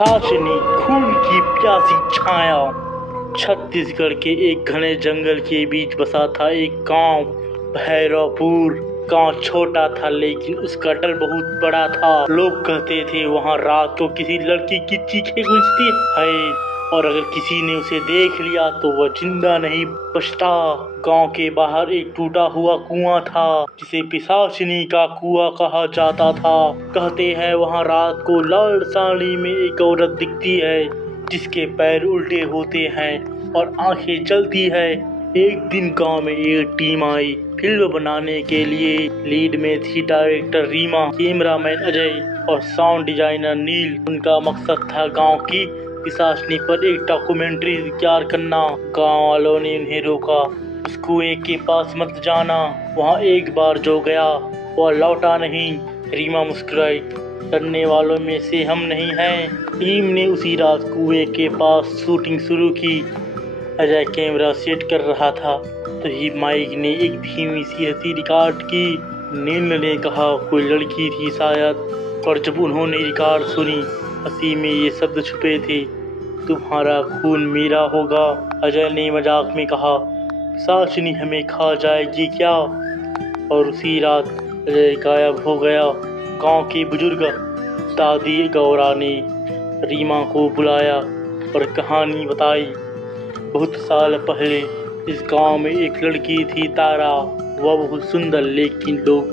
काशनी खून की प्यासी छाया। छत्तीसगढ़ के एक घने जंगल के बीच बसा था एक गांव, भैरवपुर। गांव छोटा था लेकिन उसका डर बहुत बड़ा था। लोग कहते थे वहां रात को किसी लड़की की चीखें गूंजती है और अगर किसी ने उसे देख लिया तो वह जिंदा नहीं बचता। गांव के बाहर एक टूटा हुआ कुआं था जिसे पिशाचिनी का कुआं कहा जाता था। कहते हैं वहां रात को लाल साड़ी में एक औरत दिखती है जिसके पैर उल्टे होते हैं और आंखें जलती है। एक दिन गांव में एक टीम आई फिल्म बनाने के लिए। लीड में थी डायरेक्टर रीमा, कैमरामैन अजय और साउंड डिजाइनर नील। उनका मकसद था गांव की पिशाचिनी पर एक डॉक्यूमेंट्री तैयार करना। गांव वालों ने उन्हें रोका, उस कुएं के पास मत जाना, वहां एक बार जो गया वह लौटा नहीं। रीमा मुस्कुराई, डरने वालों में से हम नहीं हैं। टीम ने उसी रात कुएं के पास शूटिंग शुरू की। अजय कैमरा सेट कर रहा था तभी माइक ने एक धीमी सी हंसी रिकॉर्ड की। नील ने कहा कोई लड़की थी शायद, और जब उन्होंने रिकॉर्ड सुनी हंसी में ये शब्द छुपे थे, तुम्हारा खून मेरा होगा। अजय ने मजाक में कहा, पिशाचिनी हमें खा जाएगी क्या? और उसी रात अजय गायब हो गया। गांव के बुजुर्ग दादी गौरा ने रीमा को बुलाया और कहानी बताई। बहुत साल पहले इस गांव में एक लड़की थी तारा। वह बहुत सुंदर, लेकिन लोग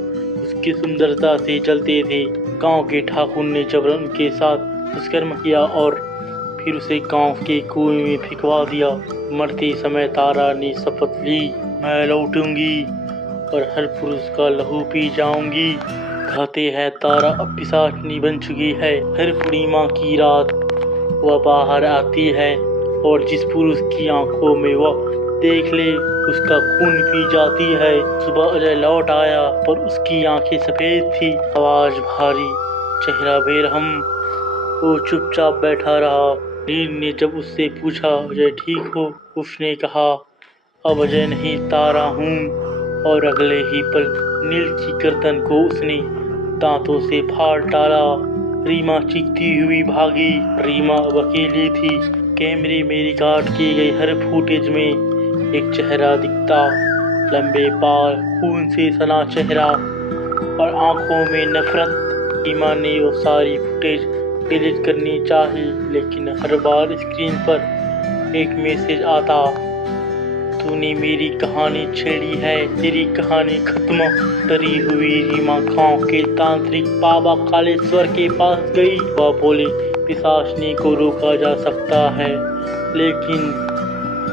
उसकी सुंदरता से जलते थे। गांव के ठाकुर ने जबरन उनके साथ दुष्कर्म किया और फिर उसे गांव के कुएं में फेंकवा दिया। मरते समय तारा ने शपथ ली, मैं लौटूंगी और हर पुरुष का लहू पी जाऊंगी। कहते हैं तारा अब पिशाचिनी बन चुकी है। हर पूर्णिमा की रात वह बाहर आती है और जिस पुरुष की आंखों में वह देख ले उसका खून पी जाती है। सुबह अजय लौट आया पर उसकी आंखें सफेद थी, आवाज भारी, चेहरा बेरहम। वो चुपचाप बैठा रहा। नील ने जब उससे पूछा अजय ठीक हो, उसने कहा अब अजय नहीं तारा हूँ। और अगले ही पल नील की गर्दन को उसने दांतों से फाड़ डाला। रीमा चीखती हुई भागी। रीमा अब अकेली थी। कैमरे में रिकॉर्ड की गई हर फुटेज में एक चेहरा दिखता, लंबे बाल, खून से सना चेहरा और आंखों में नफरत। रीमा ने वो सारी फुटेज डिलीट करनी चाही, लेकिन हर बार स्क्रीन पर एक मैसेज आता, तूने मेरी कहानी छेड़ी है, तेरी कहानी खत्म। डरी हुई रीमा गांव के तांत्रिक बाबा कालेश्वर के पास गई। वह बोले पिशाचिनी को रोका जा सकता है, लेकिन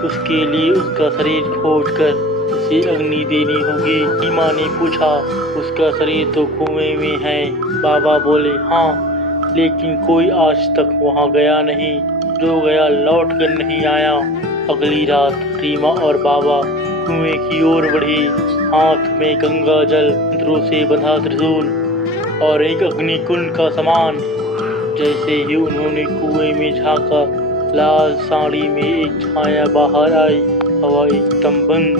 उसके लिए उसका शरीर खोदकर उसे अग्नि देनी होगी। रीमा ने पूछा उसका शरीर तो कुएं में है। बाबा बोले हाँ, लेकिन कोई आज तक वहां गया नहीं, जो गया लौट कर नहीं आया। अगली रात रीमा और बाबा कुएं की ओर बढ़े, हाथ में गंगा जल, मंत्रों से बंधा त्रिशूल और एक अग्निकुंड का सामान। जैसे ही उन्होंने कुएं में झांका, लाल साड़ी में एक छाया बाहर आई। हवा एकदम बंद,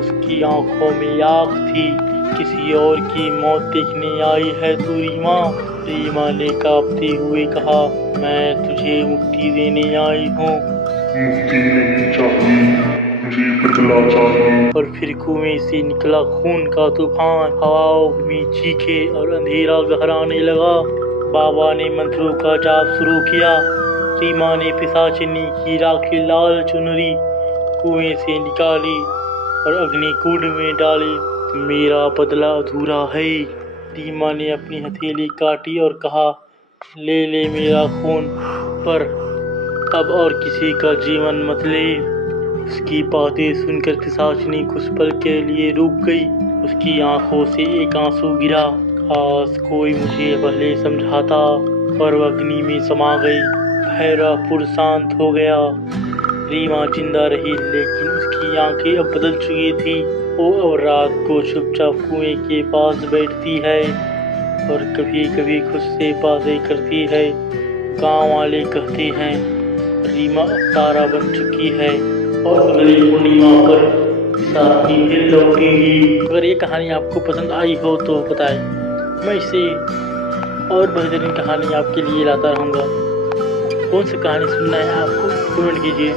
उसकी आंखों में आग थी। किसी और की मौत देखने आई है तू रीमा? रीमा ने कांपते हुए कहा, मैं तुझे मुक्ति देने आई हूँ। मुक्ति नहीं चाहिए, मुझे बदला चाहिए। और फिर कुएं से निकला खून का तूफान। हवाओं में चीखे और अंधेरा गहराने लगा। बाबा ने मंत्रों का जाप शुरू किया। रीमा ने पिशाचिनी की राखी लाल चुनरी कुएं से निकाली और अग्निकुंड में डाली। मेरा बदला अधूरा है। रीमा ने अपनी हथेली काटी और कहा, ले ले मेरा खून, पर अब और किसी का जीवन मत ले। उसकी बातें सुनकर पिशाचिनी कुछ पल के लिए रुक गई। उसकी आंखों से एक आंसू गिरा। काश कोई मुझे पहले समझाता। पर वह अग्नि में समा गई। भैरवपुर शांत हो गया। रीमा जिंदा रही, लेकिन उसकी आंखें अब बदल चुकी थी। वो अब रात को चुपचाप कुएं के पास बैठती है और कभी कभी खुद से बातें करती है। गांव वाले कहते हैं रीमा अब तारा बन चुकी है और अगली पूर्णिमा पर पिशाचिनी फिर लौटेगी। अगर ये कहानी आपको पसंद आई हो तो बताएं, मैं इसे और बेहतरीन कहानी आपके लिए लाता रहूँगा। कौन सी कहानी सुनना है आपको, कमेंट कीजिए।